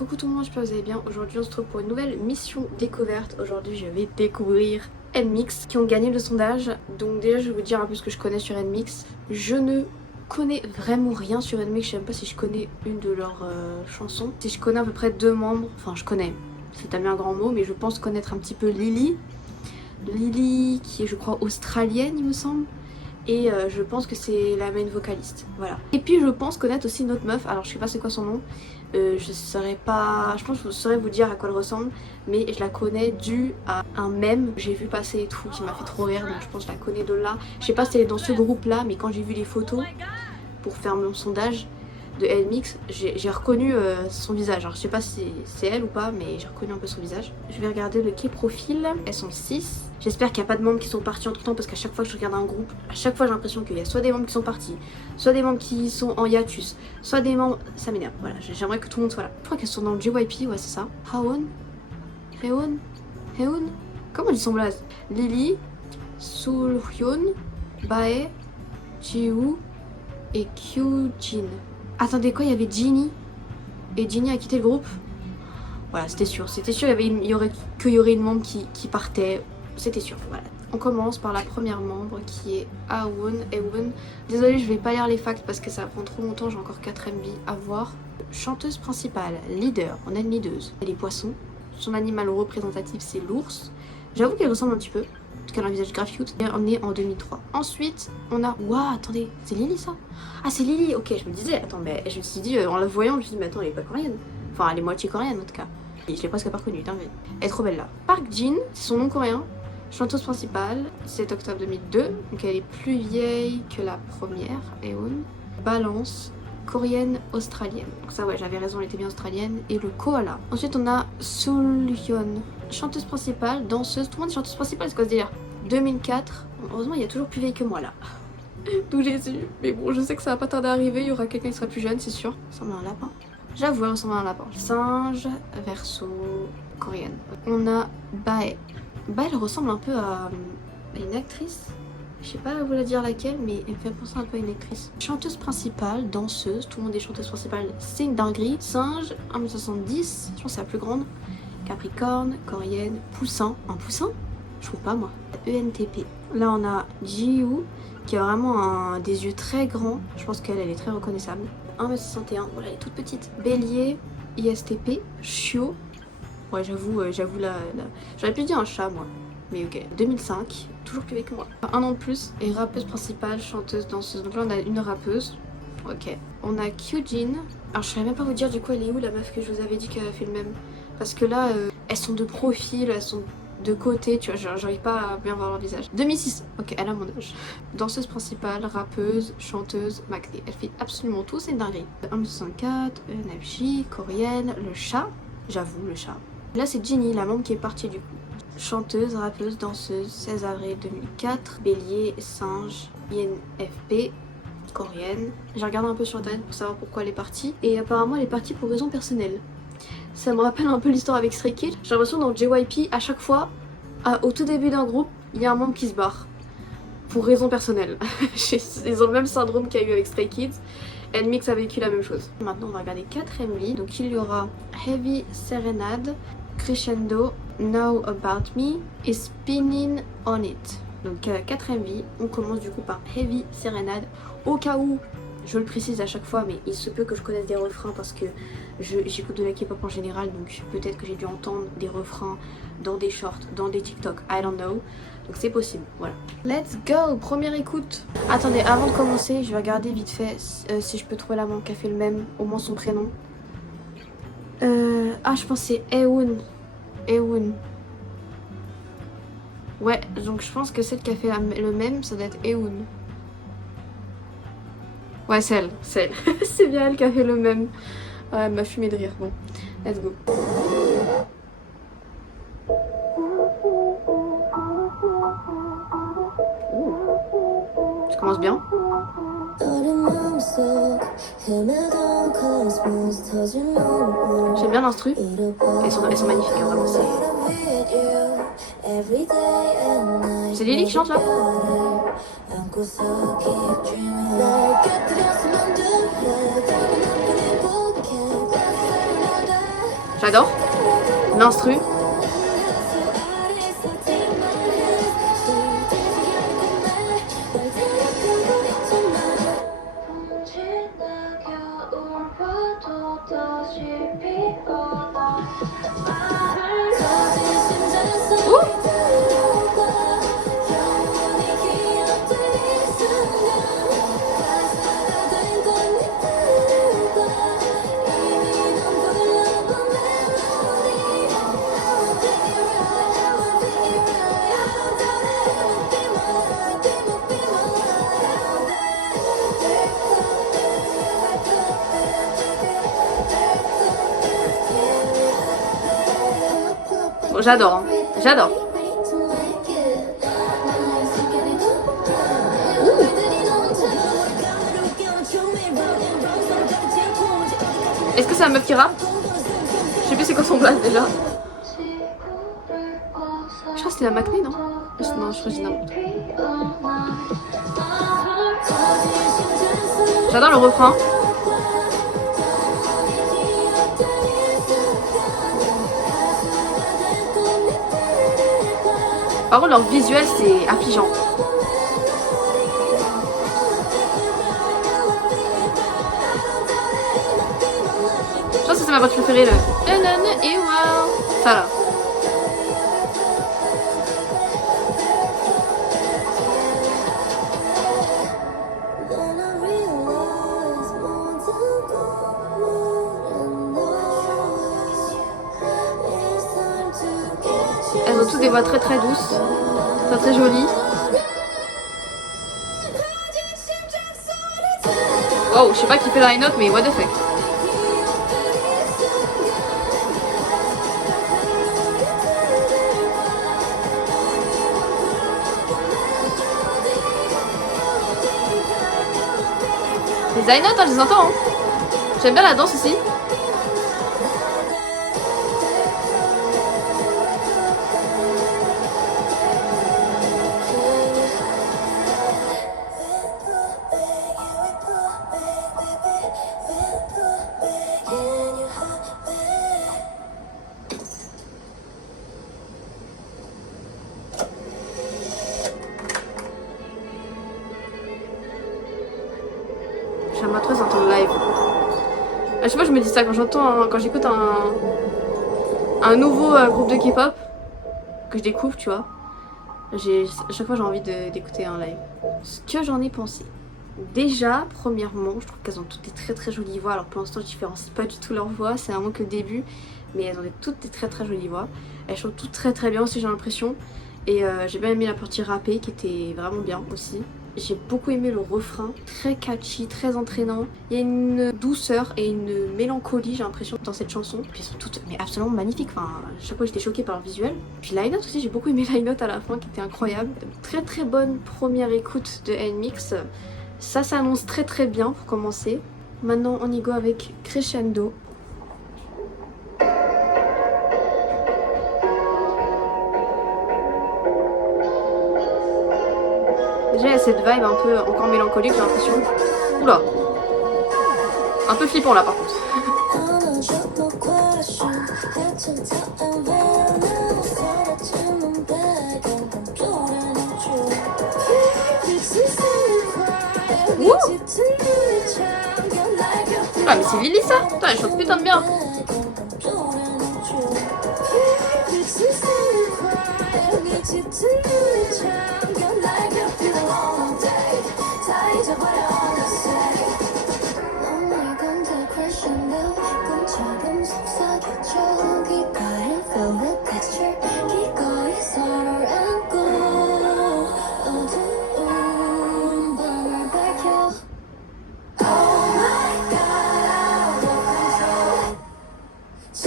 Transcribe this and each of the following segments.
Coucou tout le monde, j'espère que vous allez bien. Aujourd'hui on se retrouve pour une nouvelle mission découverte. Aujourd'hui je vais découvrir NMIXX qui ont gagné le sondage. Donc déjà je vais vous dire un peu ce que je connais sur NMIXX. Je ne connais vraiment rien sur NMIXX, je sais même pas si je connais une de leurs chansons. Si je connais à peu près deux membres, enfin je connais, c'est un grand mot, mais je pense connaître un petit peu Lily. Lily qui est je crois australienne il me semble. Et je pense que c'est la main vocaliste, voilà. Et puis je pense connaître aussi une autre meuf, alors je sais pas c'est quoi son nom. Je saurais pas, je pense que je saurais vous dire à quoi elle ressemble, mais je la connais dû à un mème que j'ai vu passer et tout qui m'a fait trop rire, donc je pense que je la connais de là. Je sais pas si elle est dans ce groupe là, mais quand j'ai vu les photos pour faire mon sondage de NMIXX, j'ai reconnu son visage. Alors je sais pas si c'est elle ou pas, mais j'ai reconnu un peu son visage. Je vais regarder le profil, elles sont 6. J'espère qu'il n'y a pas de membres qui sont partis entre temps, parce qu'à chaque fois que je regarde un groupe, à chaque fois j'ai l'impression qu'il y a soit des membres qui sont partis, soit des membres qui sont en hiatus, soit des membres... Ça m'énerve, voilà, j'aimerais que tout le monde soit là. Je crois qu'elles sont dans le JYP, ouais c'est ça. Haon, Heun, comment ils sont blaze? Lily, Sulhyun, Bae, Jiwoo et Kyujin. Attendez quoi, il y avait Jinny et Jinny a quitté le groupe. Voilà, c'était sûr, il y aurait une membre qui partait, c'était sûr, voilà. On commence par la première membre qui est Eun. Désolée, je vais pas lire les facts parce que ça prend trop longtemps, j'ai encore 4 MB à voir. Chanteuse principale, leader, on a une leaduse. Elle est poisson, son animal représentatif c'est l'ours. J'avoue qu'elle ressemble un petit peu, en tout cas elle a un visage grave cute. Et on est en 2003. Ensuite, on a... Waouh, attendez, c'est Lily ça? Ah c'est Lily, ok, je me disais, attends, mais je me suis dit, en la voyant, je me suis dit, mais attends, elle est pas coréenne. Enfin, elle est moitié coréenne en tout cas. Et je l'ai presque pas reconnue, dingue. Elle est trop belle là. Park Jin, c'est son nom coréen. Chanteuse principale, 7 octobre 2002. Donc elle est plus vieille que la première, Eun. Balance, coréenne australienne. Donc ça ouais, j'avais raison, elle était bien australienne. Et le koala. Ensuite on a Sulhyun, chanteuse principale, danseuse. Tout le monde est chanteuse principale, c'est quoi ce délire? 2004. Heureusement il y a toujours plus vieille que moi là. D'où j'ai su. Mais bon, je sais que ça va pas tarder à arriver, il y aura quelqu'un qui sera plus jeune, c'est sûr. Ça ressemble à un lapin. J'avoue, elle ressemble à un lapin. Singe, verso, coréenne. On a Bae. Bae, elle ressemble un peu à une actrice. Je sais pas vous la dire laquelle, mais elle me fait penser un peu à une actrice. Chanteuse principale, danseuse, tout le monde est chanteuse principale, c'est une dinguerie. Singe, 1m70, je pense que c'est la plus grande. Capricorne, coréenne, poussin. Un poussin? Je trouve pas moi. ENTP. Là on a Jiwoo qui a vraiment des yeux très grands. Je pense qu'elle est très reconnaissable. 1m61, voilà, elle est toute petite. Bélier, ISTP, Chiot. Ouais, j'avoue la... J'aurais pu dire un chat, moi. Mais ok. 2005, toujours plus vieille que moi. Un an de plus, et rappeuse principale, chanteuse, danseuse. Donc là, on a une rappeuse. Ok. On a Kyujin. Alors, je saurais même pas vous dire du coup, elle est où, la meuf que je vous avais dit qu'elle avait fait le même. Parce que là, elles sont de profil, elles sont de côté, tu vois, j'arrive pas à bien voir leur visage. 2006, ok, elle a mon âge. Danseuse principale, rappeuse, chanteuse, Macri. Elle fait absolument tout, c'est une dinguerie. 1m64, ENFJ, coréenne, le chat, j'avoue, le chat. Là, c'est Jinny, la membre qui est partie du coup. Chanteuse, rappeuse, danseuse, 16 avril 2004, bélier, singe, INFP, coréenne. J'ai regardé un peu sur internet pour savoir pourquoi elle est partie. Et apparemment, elle est partie pour raisons personnelles. Ça me rappelle un peu l'histoire avec Stray Kids. J'ai l'impression dans JYP, à chaque fois, au tout début d'un groupe, il y a un membre qui se barre. Pour raison personnelle. Ils ont le même syndrome qu'il y a eu avec Stray Kids. NMIXX a vécu la même chose. Maintenant, on va regarder 4 MV. Donc il y aura Heavy Serenade, Crescendo, Know About Me et Spinning On It. Donc 4 MV. On commence du coup par Heavy Serenade. Au cas où, je le précise à chaque fois, mais il se peut que je connaisse des refrains parce que j'écoute de la K-pop en général, donc peut-être que j'ai dû entendre des refrains dans des shorts, dans des TikTok, I don't know. Donc c'est possible, voilà. Let's go, première écoute. Attendez, avant de commencer, je vais regarder vite fait si je peux trouver la membre qui a fait le même, au moins son prénom. Ah, je pense que c'est Eun. Ouais, donc je pense que celle qui a fait le même, ça doit être Eun. Ouais, c'est elle. C'est bien elle qui a fait le même. Ouais, elle m'a fumé de rire. Bon, let's go. Ça commence bien. J'aime bien l'instru. Elles sont magnifiques, hein, vraiment. C'est Lily qui chante là? J'adore. L'instru. Bon, j'adore, hein. J'adore. Est-ce que c'est un meuf qui rappe? Je sais plus c'est quoi son blaze déjà. Je crois que c'était la Macné, non? Non, je crois que j'ai n'importe quoi. J'adore le refrain. Par contre, leur visuel, c'est affligeant. Je pense que c'est ma voix préférée, le et wow. Ça là. Elles ont toutes des voix très très douces, très très jolies. Wow, je sais pas qui fait la note, mais what the fuck. Les high notes, hein, je les entends. Hein. J'aime bien la danse aussi. J'aimerais trop entendre live. À chaque fois je me dis ça quand quand j'écoute un nouveau groupe de K-pop que je découvre, tu vois. À chaque fois j'ai envie d'écouter un live. Ce que j'en ai pensé. Déjà, premièrement, je trouve qu'elles ont toutes des très très jolies voix. Alors pour l'instant je différencie pas du tout leur voix, c'est vraiment que le début. Mais elles ont toutes des très très jolies voix. Elles chantent toutes très très bien aussi, j'ai l'impression. Et j'ai bien aimé la partie rappée qui était vraiment bien aussi. J'ai beaucoup aimé le refrain, très catchy, très entraînant. Il y a une douceur et une mélancolie, j'ai l'impression, dans cette chanson. Puis elles sont toutes mais absolument magnifiques. Enfin, chaque fois j'étais choquée par leur visuel. Puis la note aussi, j'ai beaucoup aimé la note à la fin qui était incroyable. Très très bonne première écoute de NMIXX. Ça s'annonce très très bien pour commencer. Maintenant on y go avec Crescendo. Déjà il y a cette vibe un peu encore mélancolique, j'ai l'impression. Oula. Un peu flippant là par contre. Ouh. Ah mais c'est Lily ça. Putain elle chante putain de bien.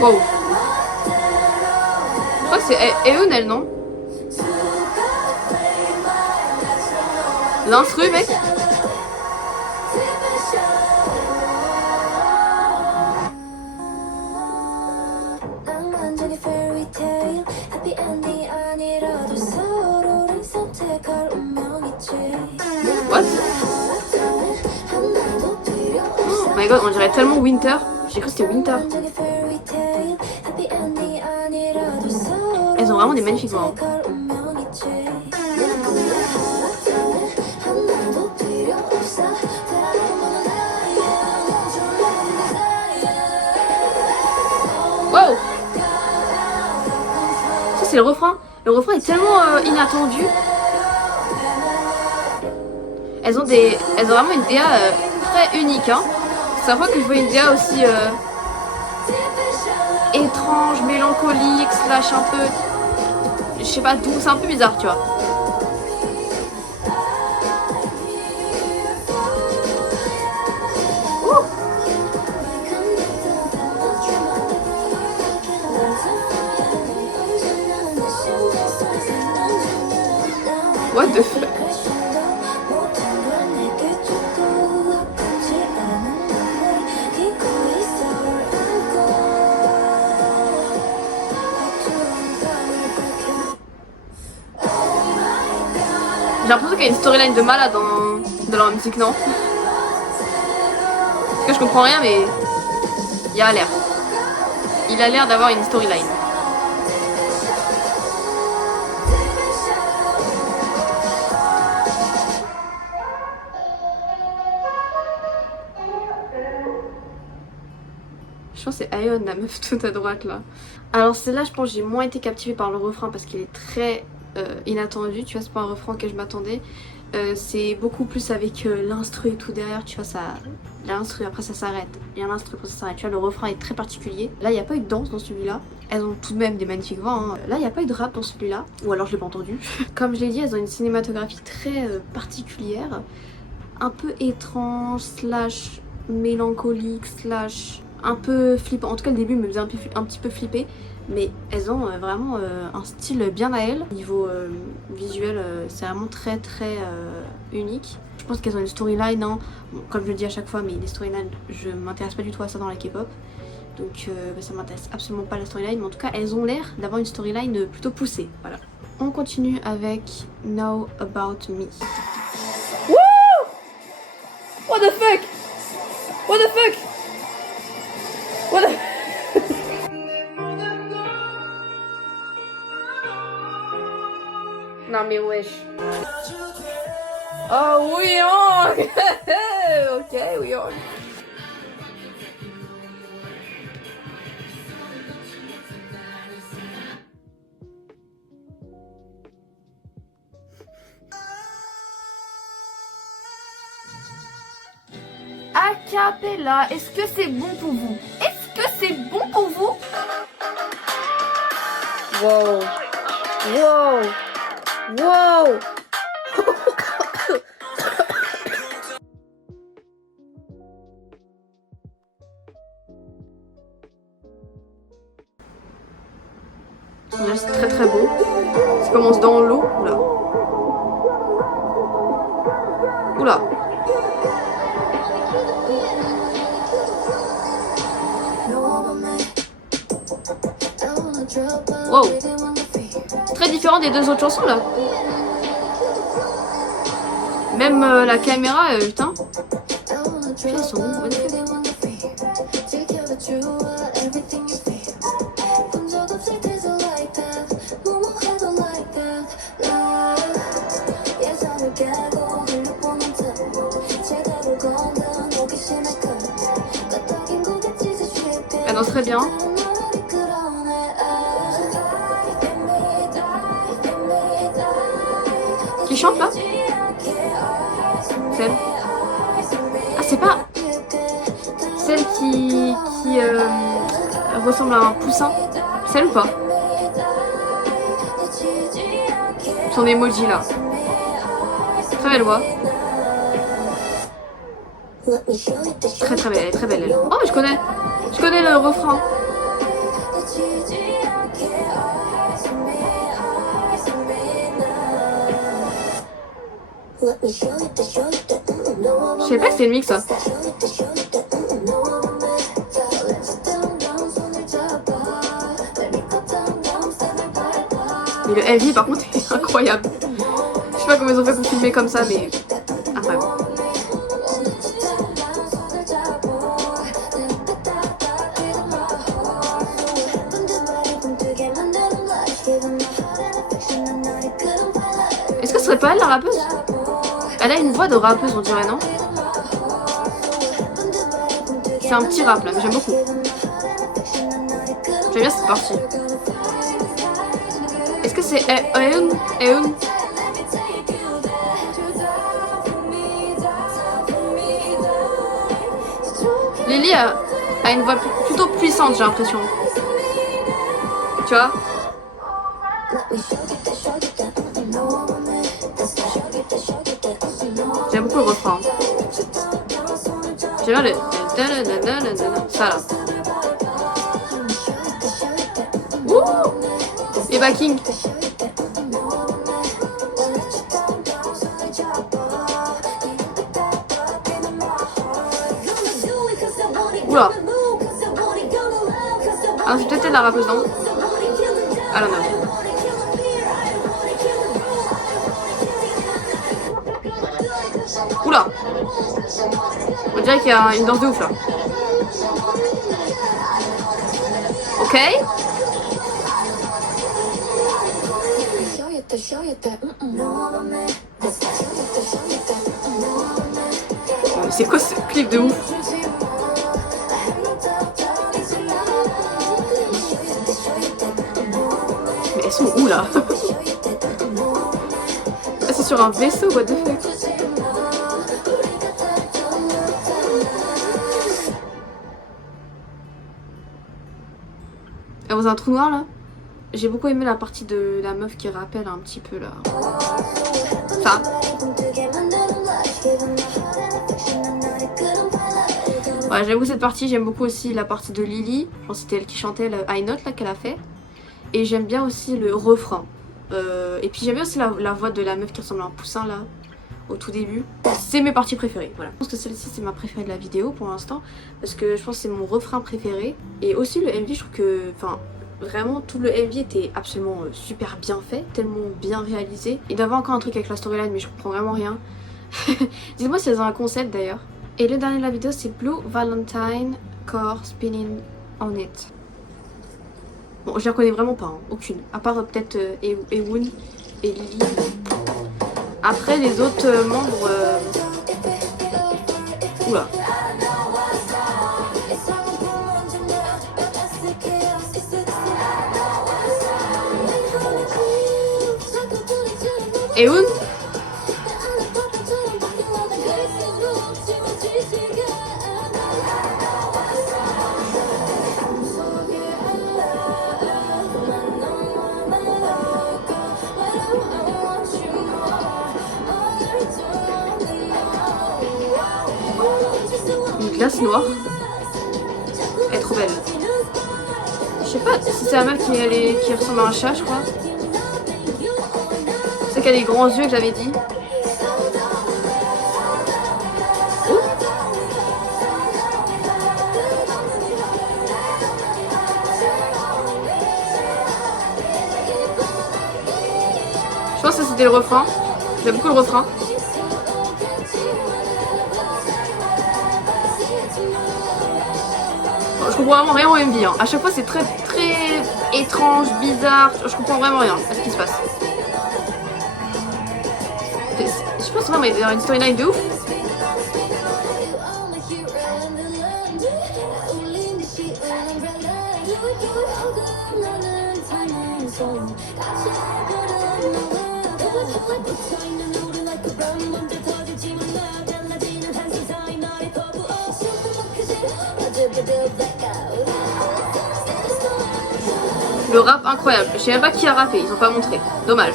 Wow. Je crois que c'est Eun elle, non? L'instru mec. What? Oh my god, on dirait tellement Winter. J'ai cru que c'était Winter. elles ont vraiment des magnifiques voix. Hein. Wow! Ça c'est le refrain. Le refrain est tellement inattendu. Elles ont vraiment une DA très unique. Hein. C'est la fois que je vois une DA aussi étrange, mélancolique, slash un peu, je sais pas d'où, c'est un peu bizarre, tu vois. What the fuck? J'ai l'impression qu'il y a une storyline de malade dans leur musique, non? Parce que je comprends rien, mais il a l'air. Il a l'air d'avoir une storyline. Je pense que c'est Aeon, la meuf toute à droite là. Alors celle-là, je pense que j'ai moins été captivée par le refrain parce qu'il est très inattendu. Tu vois, c'est pas un refrain que je m'attendais. C'est beaucoup plus avec l'instru et tout derrière. Tu vois, ça, l'instru après ça s'arrête. Il y a l'instru après ça s'arrête. Tu vois, le refrain est très particulier. Là, il n'y a pas eu de danse dans celui-là. Elles ont tout de même des magnifiques voix. Hein. Là, il n'y a pas eu de rap dans celui-là. Ou alors je l'ai pas entendu. Comme je l'ai dit, elles ont une cinématographie très particulière. Un peu étrange, slash mélancolique, slash un peu flippant. En tout cas, le début me faisait un petit peu flipper. Mais elles ont vraiment un style bien à elles. Niveau visuel, c'est vraiment très très unique. Je pense qu'elles ont une storyline, hein. Bon, comme je le dis à chaque fois, mais les storylines, je m'intéresse pas du tout à ça dans la K-pop. Donc ça m'intéresse absolument pas la storyline. Mais en tout cas, elles ont l'air d'avoir une storyline plutôt poussée. Voilà. On continue avec Know About Me. Wouh! What the fuck? What the fuck? What the... Non mais wesh. Oh oui, oh. Ok, oui, oh. A cappella, est-ce que c'est bon pour vous? Est-ce que c'est bon pour vous? Wow. Wow. Wow. Là, c'est très très beau. Ça commence dans l'eau. Oula. Oula. Wow. Très différent des deux autres chansons là. Même la caméra, putain. Putain, ils sont où? Elle danse très bien. Qui chante là? Celle. Ah, c'est pas celle qui ressemble à un poussin. Celle ou pas? Son emoji là. Très belle voix. Très très belle, elle est très belle elle. Oh mais je connais le refrain. Je sais pas si c'est le mix ça. Mais le heavy par contre est incroyable. Je sais pas comment ils ont fait pour filmer comme ça mais incroyable. serait pas elle la rappeuse? Elle a une voix de rappeuse, on dirait, non? C'est un petit rap là, mais j'aime beaucoup. J'aime bien cette partie. Est-ce que c'est Eun? Eun? Lily a une voix plutôt puissante, j'ai l'impression. Tu vois? J'aime beaucoup le refrain. J'aime bien le... Ça là. Ouh! Les backings. Oula. Ah, c'est peut-être elle la rappeuse, non? I don't know. Oula. On dirait qu'il y a une danse de ouf là. Ok. C'est quoi ce clip de ouf? Mais elles sont où là? C'est sur un vaisseau, what the fuck? Elle est dans un trou noir là? J'ai beaucoup aimé la partie de la meuf qui rappelle un petit peu là. Ça. Ouais, j'aime beaucoup cette partie, j'aime beaucoup aussi la partie de Lily. Je pense que c'était elle qui chantait le High Note là qu'elle a fait. Et j'aime bien aussi le refrain. Et puis j'aime bien aussi la voix de la meuf qui ressemble à un poussin là, au tout début. C'est mes parties préférées, voilà. Je pense que celle-ci c'est ma préférée de la vidéo pour l'instant. Parce que je pense que c'est mon refrain préféré. Et aussi le MV, je trouve que... Enfin, vraiment tout le MV était absolument super bien fait, tellement bien réalisé. Il doit y avoir encore un truc avec la storyline mais je comprends vraiment rien. Dites-moi si elles ont un concept d'ailleurs. Et le dernier de la vidéo c'est Blue Valentine Core Spinning on It. Bon, je les reconnais vraiment pas, hein, aucune. À part peut-être Ewoon et Lily. Après les autres membres... Oula. Ewoon? Une glace noire. Elle est trop belle. Je sais pas si c'est la meuf qui ressemble à un chat, je crois. C'est qu'elle a des grands yeux que j'avais dit. Je pense que c'était le refrain. J'aime beaucoup le refrain. Bon, je comprends vraiment rien au MV. Hein. À chaque fois c'est très étrange, bizarre. Je comprends vraiment rien à ce qui se passe. Je pense vraiment qu'il y a une storyline de ouf. Le rap incroyable. Je sais même pas qui a rappé, ils ont pas montré. Dommage.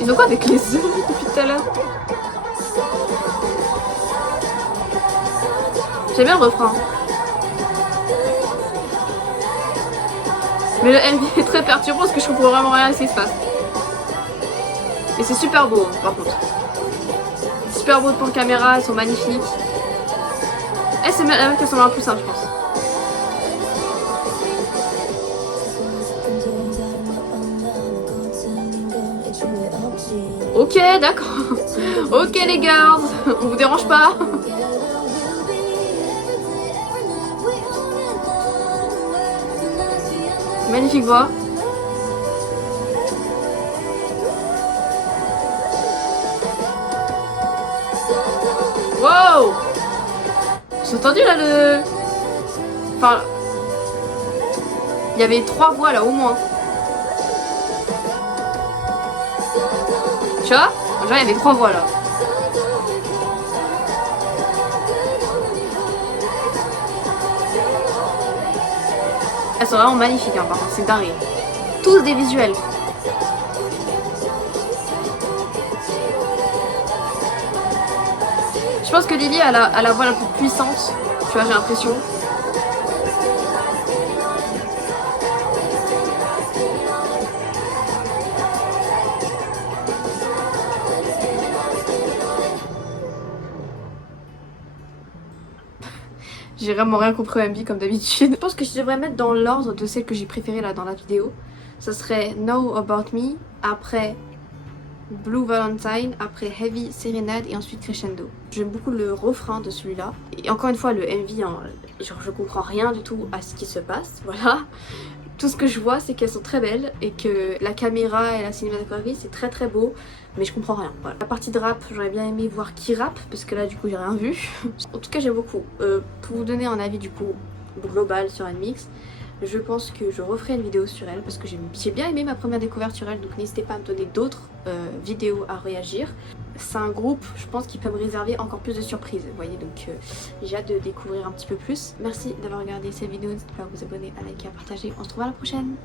Ils ont quoi avec les œufs depuis tout à l'heure? J'aime bien le refrain. Mais le MV est très perturbant parce que je comprends vraiment rien à ce qui se passe. Et c'est super beau par contre. Super beau de point de caméra, elles sont magnifiques. Eh, c'est la meuf qui ressemble à un poussin, je pense. Ok, d'accord. Ok les girls, on vous dérange pas. Magnifique voix. Wow! J'ai entendu là le... Enfin... Il y avait 3 voix là au moins. Tu vois? Genre il y avait 3 voix là. Elles sont vraiment magnifiques hein, par contre, c'est dingue. Tous des visuels. Je pense que Lily a la voix la plus puissante, tu vois, j'ai l'impression. J'ai vraiment rien compris au MV comme d'habitude. Je pense que je devrais mettre dans l'ordre de celles que j'ai préférées là dans la vidéo. Ça serait Know About Me, après Blue Valentine, après Heavy Serenade et ensuite Crescendo. J'aime beaucoup le refrain de celui-là. Et encore une fois, le MV, hein, genre je comprends rien du tout à ce qui se passe, voilà. Tout ce que je vois, c'est qu'elles sont très belles et que la caméra et la cinématographie, c'est très très beau, mais je comprends rien. Voilà. La partie de rap, j'aurais bien aimé voir qui rappe, parce que là, du coup, j'ai rien vu. En tout cas, j'aime beaucoup. Pour vous donner un avis, du coup, global sur NMIXX, je pense que je referai une vidéo sur elle parce que j'ai bien aimé ma première découverte sur elle, donc n'hésitez pas à me donner d'autres vidéos à réagir. C'est un groupe, je pense, qui peut me réserver encore plus de surprises, vous voyez, donc j'ai hâte de découvrir un petit peu plus. Merci d'avoir regardé cette vidéo, n'hésitez pas à vous abonner, à liker, à partager, on se retrouve à la prochaine.